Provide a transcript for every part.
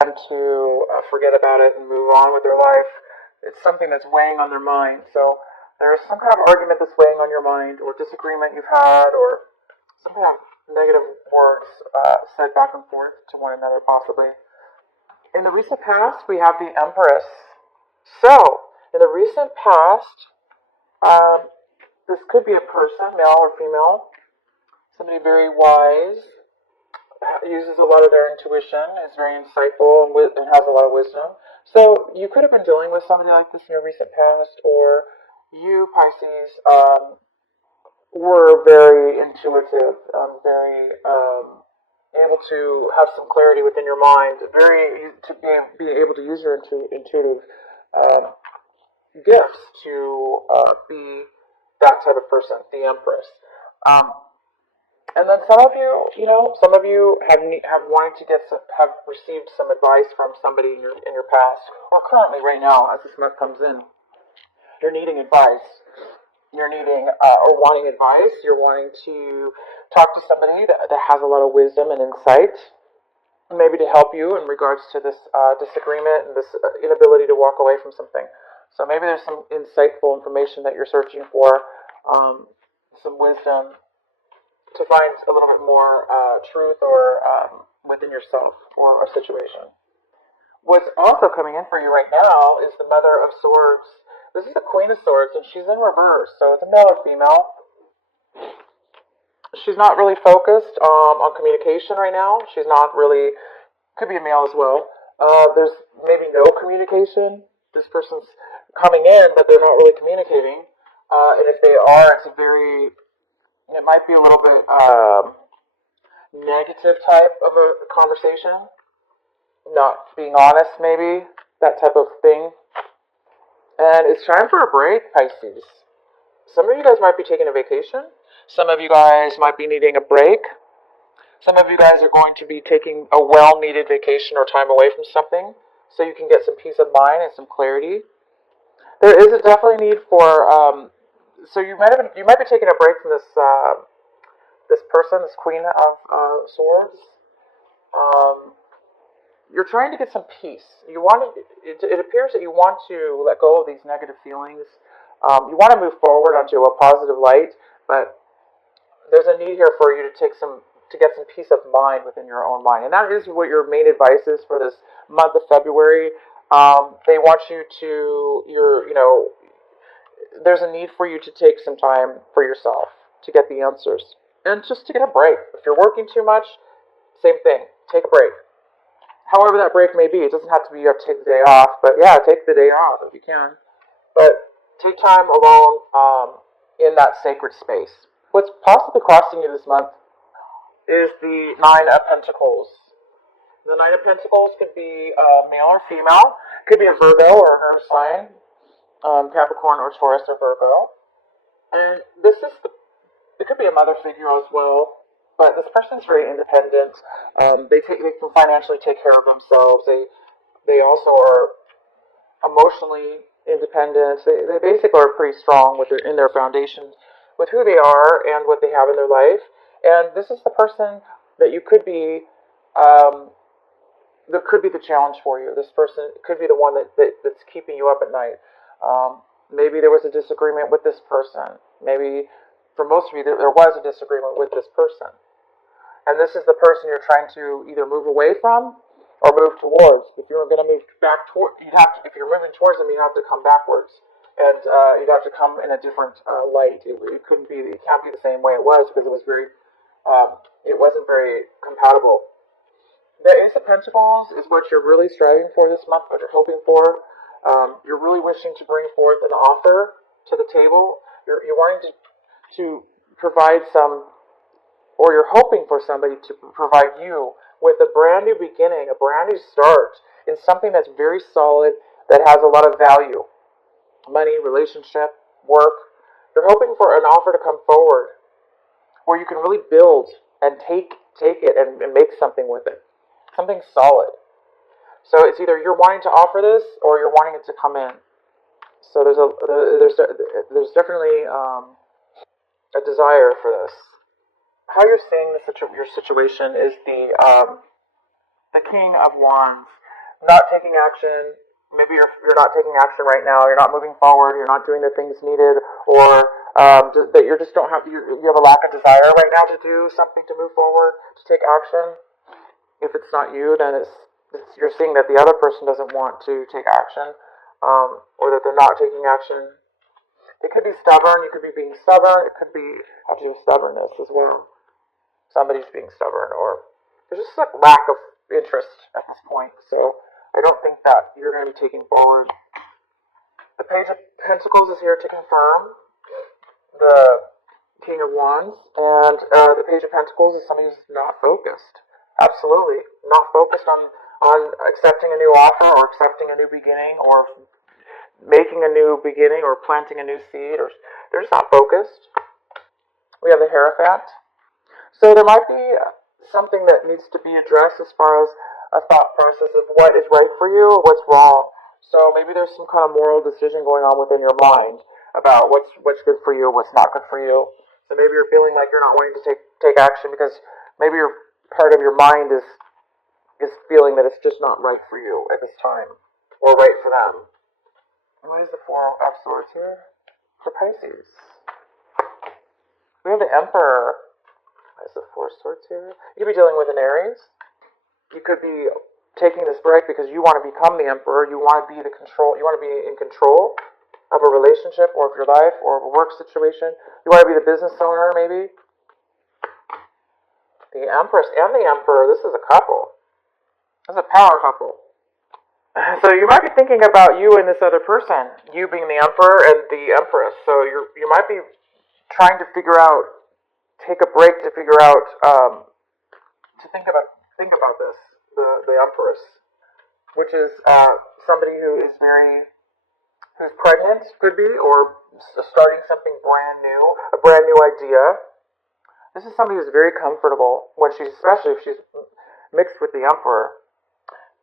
them to forget about it and move on with their life. It's something that's weighing on their mind. So there's some kind of argument that's weighing on your mind, or disagreement you've had, or some kind of negative words said back and forth to one another, possibly. In the recent past, we have the Empress. So, in the recent past, um, this could be a person, male or female, somebody very wise, uses a lot of their intuition, is very insightful, and has a lot of wisdom. So you could have been dealing with somebody like this in your recent past, or you, Pisces, were very intuitive, very able to have some clarity within your mind, very to be able to use your intuitive um, gifts to be that type of person, the Empress. Um, and then some of you have wanted to have received some advice from somebody in your past, or currently right now as this month comes in. You're needing advice. You're needing or wanting advice. You're wanting to talk to somebody that has a lot of wisdom and insight, maybe to help you in regards to this disagreement and this inability to walk away from something. So maybe there's some insightful information that you're searching for, some wisdom to find a little bit more truth or within yourself or a situation. What's also coming in for you right now is the Mother of Swords. This is the Queen of Swords, and she's in reverse, so it's a male or female. She's not really focused on communication right now. She's not really, could be a male as well. There's maybe no communication. This person's coming in, but they're not really communicating. And if they are, it might be a little bit negative type of a conversation. Not being honest, maybe, that type of thing. And it's time for a break, Pisces. Some of you guys might be taking a vacation. Some of you guys might be needing a break. Some of you guys are going to be taking a well-needed vacation or time away from something so you can get some peace of mind and some clarity. There is a definitely need for, so you might be taking a break from this person, this Queen of Swords. Um, you're trying to get some peace. It appears that you want to let go of these negative feelings. You want to move forward onto a positive light, but there's a need here for you to get some peace of mind within your own mind, and that is what your main advice is for this month of February. They want you to there's a need for you to take some time for yourself to get the answers and just to get a break. If you're working too much, same thing. Take a break. However that break may be, it doesn't have to be you have to take the day off, but yeah, take the day off if you can. But take time alone in that sacred space. What's possibly crossing you this month is the Nine of Pentacles. The Nine of Pentacles could be male or female. Could be a Virgo or a Earth sign, Capricorn or Taurus or Virgo. And it could be a mother figure as well. But this person's very independent. They can financially take care of themselves. They also are emotionally independent. They basically are pretty strong in their foundation, with who they are and what they have in their life. And this is the person that you could be, that could be the challenge for you. This person could be the one that's keeping you up at night. Maybe there was a disagreement with this person. Maybe for most of you, there was a disagreement with this person. And this is the person you're trying to either move away from or move towards. If you're going to move back toward, if you're moving towards them, you have to come backwards, and you'd have to come in a different light. It can't be the same way it was because it wasn't very compatible. The Ace of Pentacles is what you're really striving for this month, what you're hoping for. You're really wishing to bring forth an offer to the table. You're wanting to provide some, or you're hoping for somebody to provide you with a brand new beginning, a brand new start in something that's very solid, that has a lot of value. Money, relationship, work. You're hoping for an offer to come forward where you can really build and take it and make something with it. Something solid. So it's either you're wanting to offer this or you're wanting it to come in. So there's definitely a desire for this. How you're seeing your situation is the King of Wands. not taking action. Maybe you're not taking action right now. You're not moving forward. You're not doing the things needed, or that you just don't have. You have a lack of desire right now to do something, to move forward, to take action. If it's not you, then you're seeing that the other person doesn't want to take action, or that they're not taking action. It could be stubborn. You could be being stubborn. It could be have to do with stubbornness as well. Somebody's being stubborn, or there's just like lack of interest at this point. So I don't think that you're going to be taking forward. The Page of Pentacles is here to confirm the King of Wands, and the Page of Pentacles is somebody who's not focused. Absolutely not focused on accepting a new offer, or accepting a new beginning, or making a new beginning, or planting a new seed, or they're just not focused. We have the Hierophant. So there might be something that needs to be addressed as far as a thought process of what is right for you or what's wrong. So maybe there's some kind of moral decision going on within your mind about what's good for you, what's not good for you. So maybe you're feeling like you're not wanting to take action because maybe part of your mind is feeling that it's just not right for you at this time, or right for them. And what is the Four of Swords here? For Pisces. We have the Emperor. What is the Four of Swords here? You could be dealing with an Aries. You could be taking this break because you want to become the Emperor. You want to be You want to be in control of a relationship, or of your life, or of a work situation. You want to be the business owner, maybe. The Empress and the Emperor. This is a couple. This is a power couple. So you might be thinking about you and this other person, you being the Emperor and the Empress. So you might be trying to take a break to figure out, to think about this, the Empress, which is somebody who's pregnant, could be, or starting something brand new, a brand new idea. This is somebody who's very comfortable especially if she's mixed with the Emperor.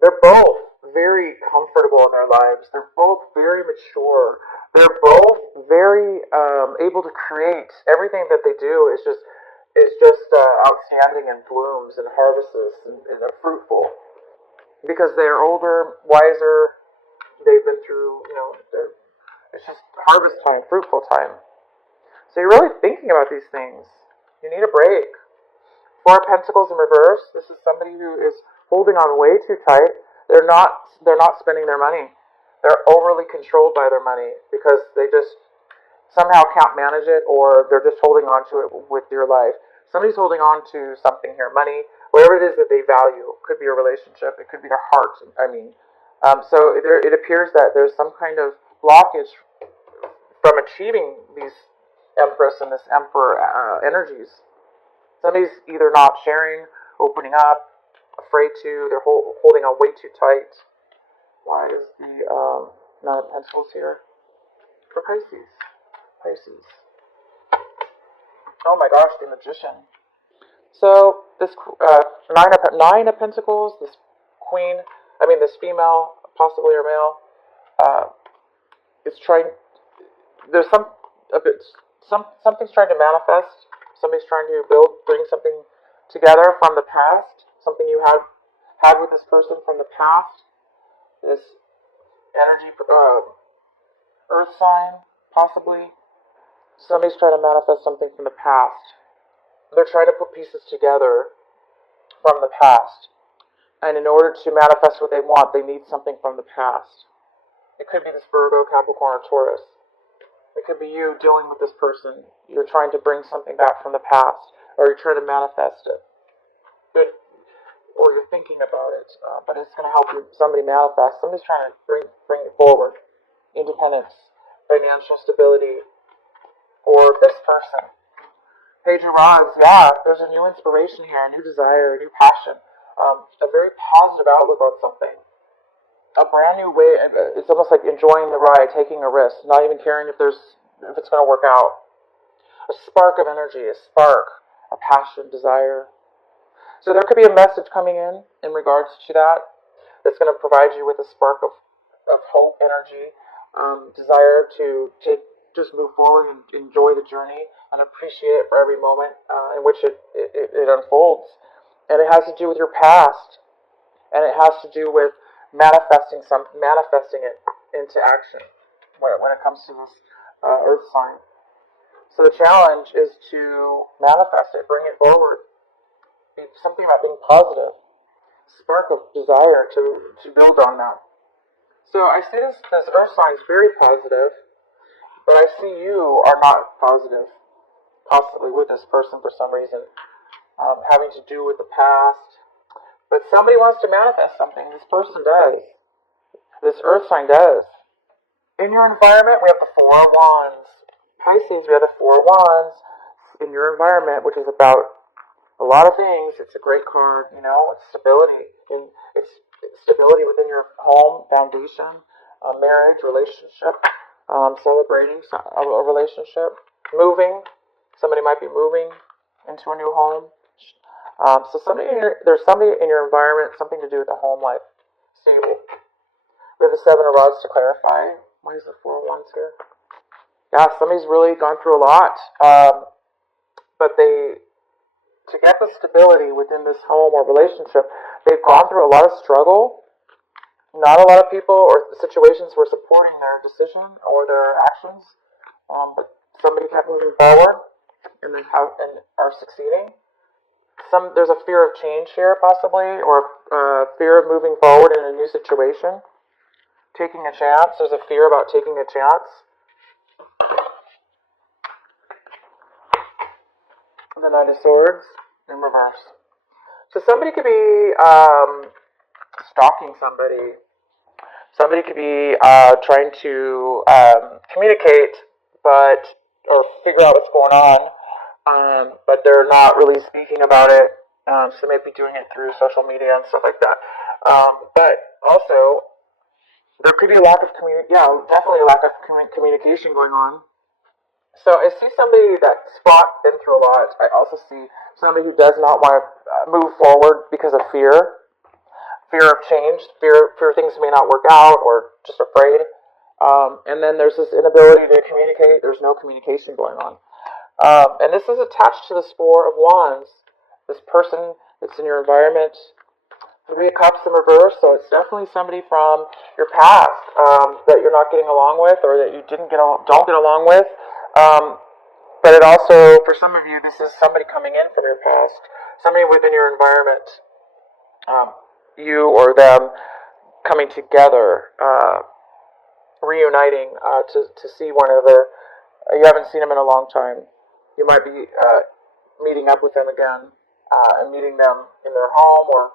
They're both very comfortable in their lives. They're both very mature. They're both very able to create. Everything that they do is just outstanding, and blooms and harvests, and are fruitful because they're older, wiser. They've been through, it's just harvest time, fruitful time. So you're really thinking about these things. You need a break. Four of Pentacles in reverse. This is somebody who is holding on way too tight. They're not spending their money. They're overly controlled by their money because they just somehow can't manage it, or they're just holding on to it with your life. Somebody's holding on to something here, money, whatever it is that they value. It could be a relationship. It could be their heart. So it appears that there's some kind of blockage from achieving these Empress and this Emperor energies. Somebody's either not sharing, opening up, afraid to, they're holding on way too tight. Why is the Nine of Pentacles here? For Pisces. Oh my gosh, the Magician. So this nine of Pentacles, this this female, possibly or male, is trying. There's something's trying to manifest. Somebody's trying to bring something together from the past. Something you had with this person from the past. This energy, earth sign, possibly. Somebody's trying to manifest something from the past. They're trying to put pieces together from the past. And in order to manifest what they want, they need something from the past. It could be this Virgo, Capricorn, or Taurus. It could be you dealing with this person. You're trying to bring something back from the past, or you're trying to manifest it. Or you're thinking about it, but it's going to help somebody manifest. Somebody's trying to bring it forward. Independence, financial stability, or this person. Page of Rods, yeah, there's a new inspiration here, a new desire, a new passion, a very positive outlook on something. A brand new way. It's almost like enjoying the ride, taking a risk, not even caring if it's going to work out. A spark of energy, a spark, a passion, desire. So there could be a message coming in regards to that's going to provide you with a spark of hope, energy, desire to just move forward and enjoy the journey and appreciate it for every moment in which it unfolds. And it has to do with your past. And it has to do with manifesting it into action when it comes to this earth sign. So the challenge is to manifest it, bring it forward. It's something about being positive, spark of desire to build on that. So I see this earth sign is very positive, but I see you are not positive, possibly with this person for some reason, having to do with the past. But somebody wants to manifest something. This person does. This earth sign does. In your environment, we have the Four of Wands. Pisces, we have the Four of Wands. In your environment, which is about a lot of things, it's a great card. It's stability. It's stability within your home, foundation, marriage, relationship, celebrating a relationship, moving. Somebody might be moving into a new home. So there's somebody in your environment, something to do with the home life. Stable. We have the Seven of Rods to clarify. Why is the Four of Wands here? Yeah, somebody's really gone through a lot. But to get the stability within this home or relationship, they've gone through a lot of struggle. Not a lot of people or situations were supporting their decision or their actions. But somebody kept moving forward and are succeeding. There's a fear of change here, possibly, or fear of moving forward in a new situation. Taking a chance. There's a fear about taking a chance. The Knight of Swords in reverse. So somebody could be stalking somebody. Somebody could be trying to communicate, or figure out what's going on, but they're not really speaking about it. So they may be doing it through social media and stuff like that. But also, there could be a lack of definitely a lack of communication going on. So I see somebody that's been through a lot. I also see somebody who does not want to move forward because of fear of change, fear things may not work out, or just afraid. And then there's this inability to communicate. There's no communication going on. And this is attached to the Four of Wands. This person that's in your environment. Three of Cups in reverse, so it's definitely somebody from your past that you're not getting along with, or that you don't get along with. But it also, for some of you, this is somebody coming in from your past, somebody within your environment, you or them coming together, reuniting to see one another. You haven't seen them in a long time. You might be meeting up with them again and meeting them in their home, or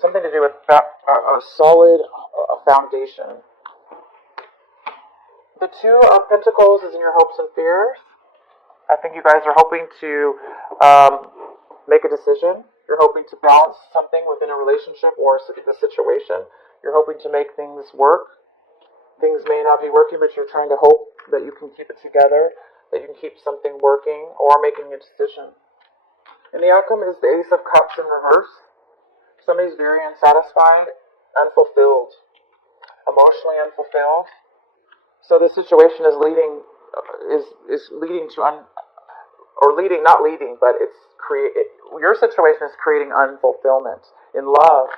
something to do with a solid foundation. The Two of Pentacles is in your hopes and fears. I think you guys are hoping to make a decision. You're hoping to balance something within a relationship or a situation. You're hoping to make things work. Things may not be working, but you're trying to hope that you can keep it together, that you can keep something working or making a decision. And the outcome is the Ace of Cups in reverse. Somebody's very unsatisfied, unfulfilled, emotionally unfulfilled. So this situation is leading to your situation is creating unfulfillment in love.